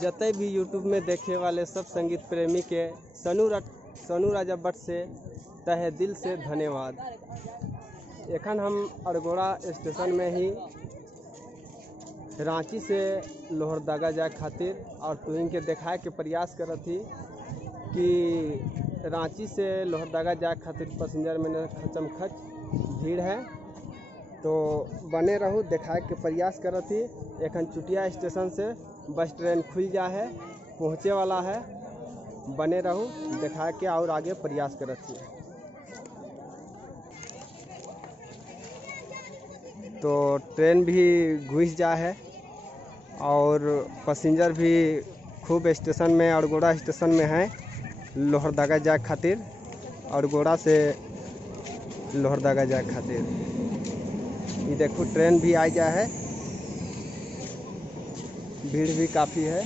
जते भी यूट्यूब में देखे वाले सब संगीत प्रेमी के सनू राजा भट्ट से तहे दिल से धन्यवाद। एखन हम अरगोड़ा स्टेशन में ही रांची से लोहरदगा जाए खातिर और तुहिन के देखाए के प्रयास करत थी कि रांची से लोहरदगा जाए खातिर पैसेंजर में खचमखच भीड़ है, तो बने रहू देखाए के प्रयास करत थी। एखन चुटिया स्टेशन से बस ट्रेन खुल जा है, पहुँचे वाला है। बने रहू देखाए के और आगे प्रयास करत थी। तो ट्रेन भी घुस जा है और पैसेंजर भी खूब स्टेशन में अरगोड़ा स्टेशन में है लोहरदगा जाए खातिर, अरगोड़ा से लोहरदगा जाए खातिर। ये देखो ट्रेन भी आ जा है, भीड़ भी काफ़ी है।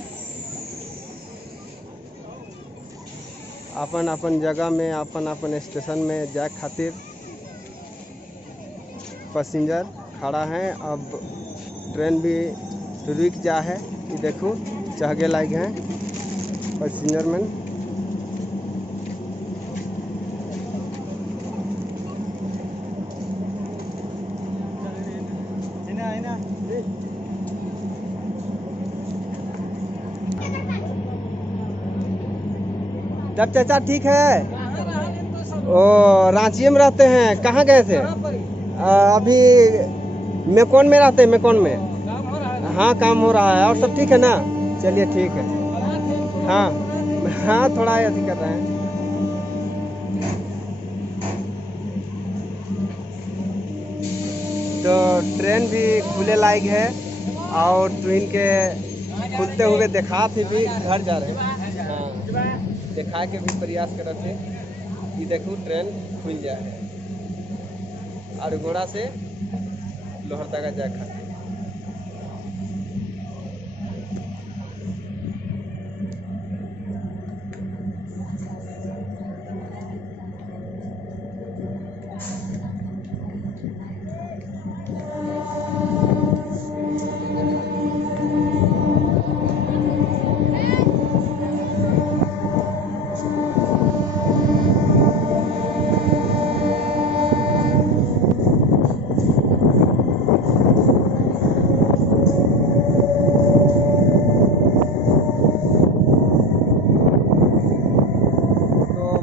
अपन अपन जगह में अपन अपन स्टेशन में जाए खातिर पैसेंजर खड़ा है। अब ट्रेन भी रुक जा है। ये देखो चढ़े लायक हैं पैसेंजर में। जब चाचा ठीक है, ओ रांची में रहते हैं, कहाँ गए थे? अभी मेकोन में रहते हैं, मेकोन में। हाँ काम हो रहा है और सब ठीक है ना? चलिए ठीक है। हाँ हाँ थोड़ा ऐसे कर रहे हैं। तो ट्रेन भी खुले लायक है और ट्रेन के खुलते हुए देखा थे भी घर जा रहे हैं। हाँ देखा के भी प्रयास कर रहे थे। ये देखो ट्रेन खुल जाए अरगोड़ा से लोहरदगा जाए खातिर।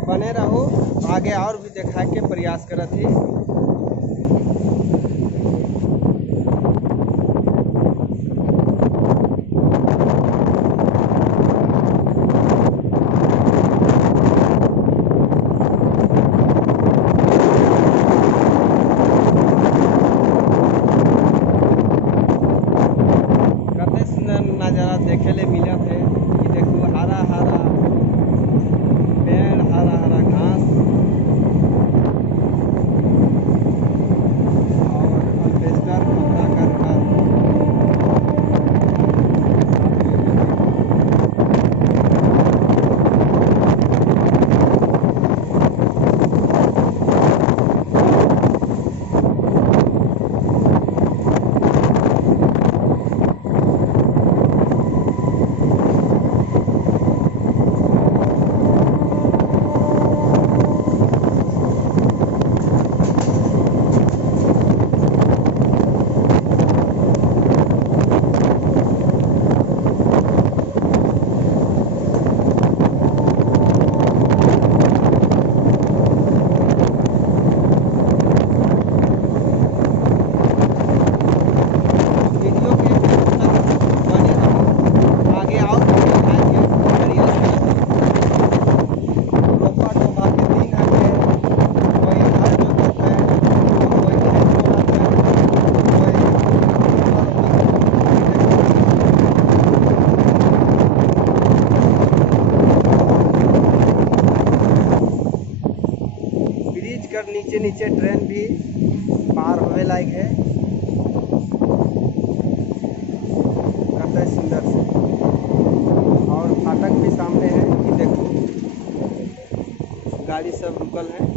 बने रहो आगे और भी दिखाए के प्रयास करत थी। कते सुंदर नज़ारा देखे ले मिला थे। ये देखो हरा हरा पेड़, हरा हरा घास और अल्बेस्टर कपड़ा का घर। नीचे नीचे ट्रेन भी पार होने लायक है। काफी सुंदर से और फाटक भी सामने है। ये देखो गाड़ी सब रुकल है।